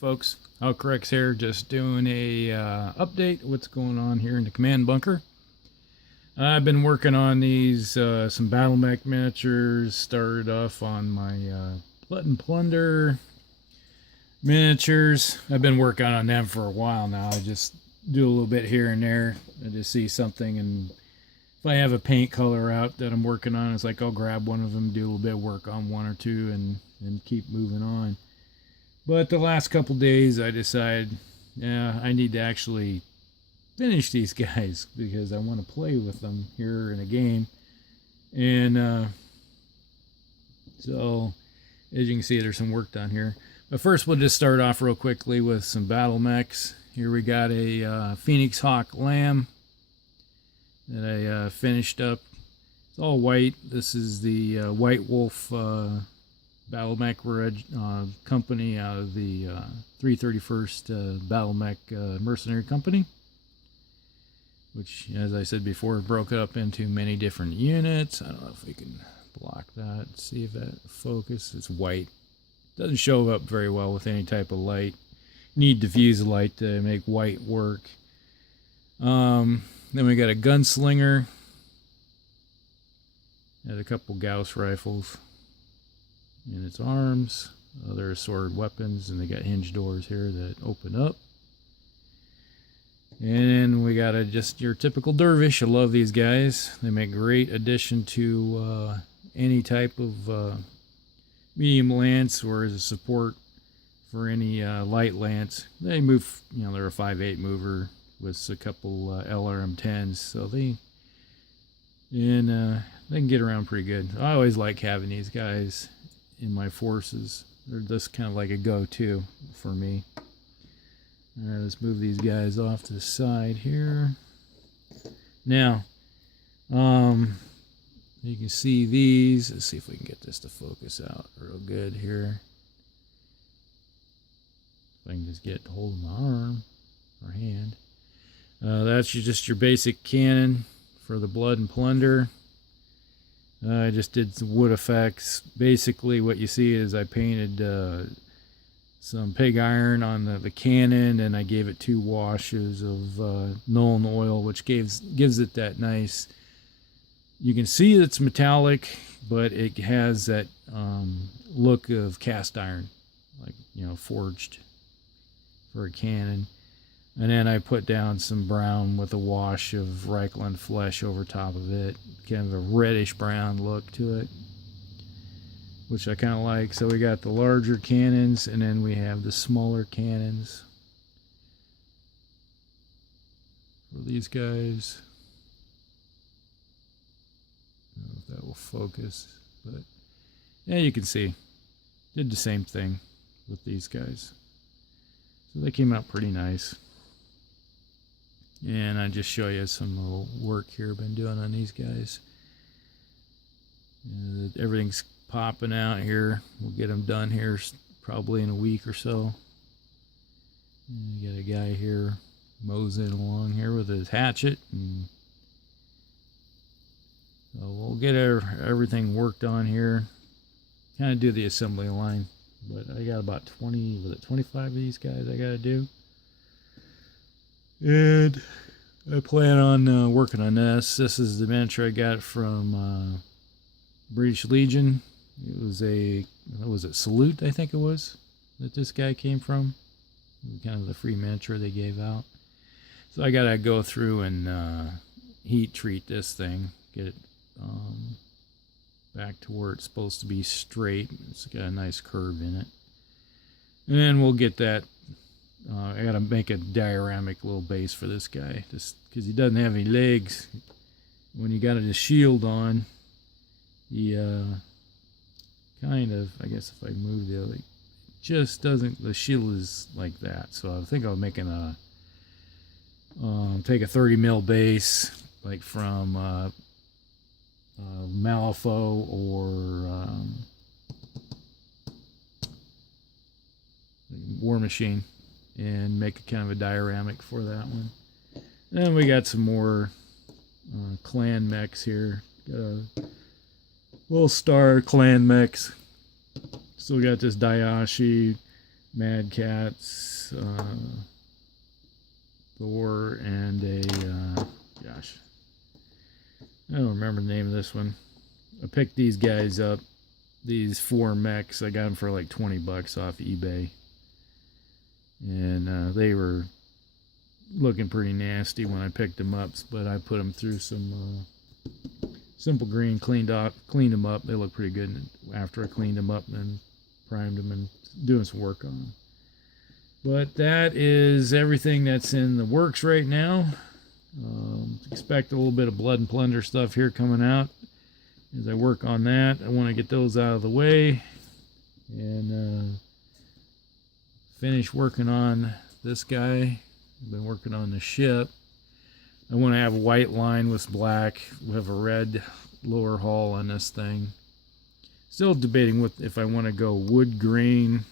Folks, Alcorex here, just doing a update what's going on here in the command bunker. I've been working on these some Battlemech miniatures. Started off on my Blood Plunder miniatures. I've been working on them for a while now. I just do a little bit here and there. I just see something, and if I have a paint color out that I'm working on, it's like I'll grab one of them, do a little bit of work on one or two, and keep moving on. But the last couple days I decided, yeah, I need to actually finish these guys because I want to play with them here in a game. And so, as you can see, there's some work done here. But first we'll just start off real quickly with some battle mechs. Here we got a Phoenix Hawk Lamb that I finished up. It's all white. This is the White Wolf Battlemech Company out of the 331st Battlemech Mercenary Company, which, as I said before, broke up into many different units. I don't know if we can block that, see if that focus. It's white. Doesn't show up very well with any type of light. You need diffuse light to make white work. Then we got a gunslinger and a couple Gauss rifles in its arms, other assorted weapons, and they got hinge doors here that open up. And we got just your typical dervish. I love these guys. They make great addition to any type of medium lance or as a support for any light lance. They move, they're a 5.8 mover with a couple LRM-10s, so they can get around pretty good. I always like having these guys in my forces. They're just kind of like a go-to for me. Alright, let's move these guys off to the side here. Now, you can see these. Let's see if we can get this to focus out real good here. If I can just get hold of my arm or hand. That's just your basic cannon for the Blood and Plunder. I just did some wood effects. Basically what you see is I painted some pig iron on the cannon, and I gave it 2 washes of Nuln oil, which gives it that nice, you can see it's metallic, but it has that look of cast iron, like, forged for a cannon. And then I put down some brown with a wash of Reichland flesh over top of it. Kind of a reddish brown look to it, which I kind of like. So we got the larger cannons, and then we have the smaller cannons for these guys. I don't know if that will focus, but yeah, you can see. Did the same thing with these guys. So they came out pretty nice. And I just show you some little work here I've been doing on these guys. Everything's popping out here. We'll get them done here probably in a week or so. And you got a guy here moseying along here with his hatchet, and so we'll get everything worked on here. Kind of do the assembly line, but I got about 25 of these guys I got to do. And I plan on working on this. This is the miniature I got from British Legion. It was what was it, Salute, I think it was, that this guy came from. Kind of the free miniature they gave out. So I got to go through and heat treat this thing. Get it back to where it's supposed to be straight. It's got a nice curve in it. And then we'll get that. I gotta make a dioramic little base for this guy, just because he doesn't have any legs. When you got his shield on, he kind of, I guess if I move the other, just doesn't, the shield is like that. So I think I'm making take a 30 mil base, like from Malifaux or War Machine, and make a kind of a dioramic for that one. Then we got some more clan mechs here. Got a little star clan mechs. Still got this Dayashi Mad Cats, Thor, and a, gosh, I don't remember the name of this one. I picked these guys up, these 4 mechs. I got them for like 20 bucks off eBay. And they were looking pretty nasty when I picked them up, but I put them through some Simple Green, cleaned them up. They look pretty good after I cleaned them up and primed them and doing some work on them. But that is everything that's in the works right now. Expect a little bit of Blood and Plunder stuff here coming out as I work on that. I want to get those out of the way and finish working on this guy. I've been working on the ship. I want to have a white line with black. We have a red lower hull on this thing. Still debating if I want to go wood grain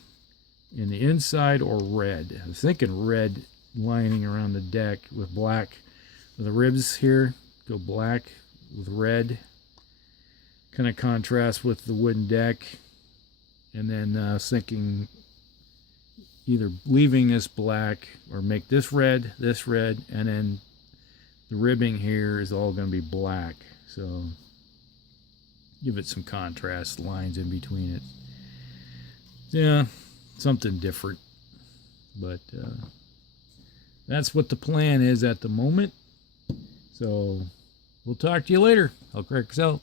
in the inside or red. I was thinking red lining around the deck with black. The ribs here go black with red. Kind of contrast with the wooden deck. And then thinking either leaving this black or make this red, and then the ribbing here is all going to be black. So give it some contrast lines in between it. Yeah, something different. But that's what the plan is at the moment. So we'll talk to you later. I'll crack us out.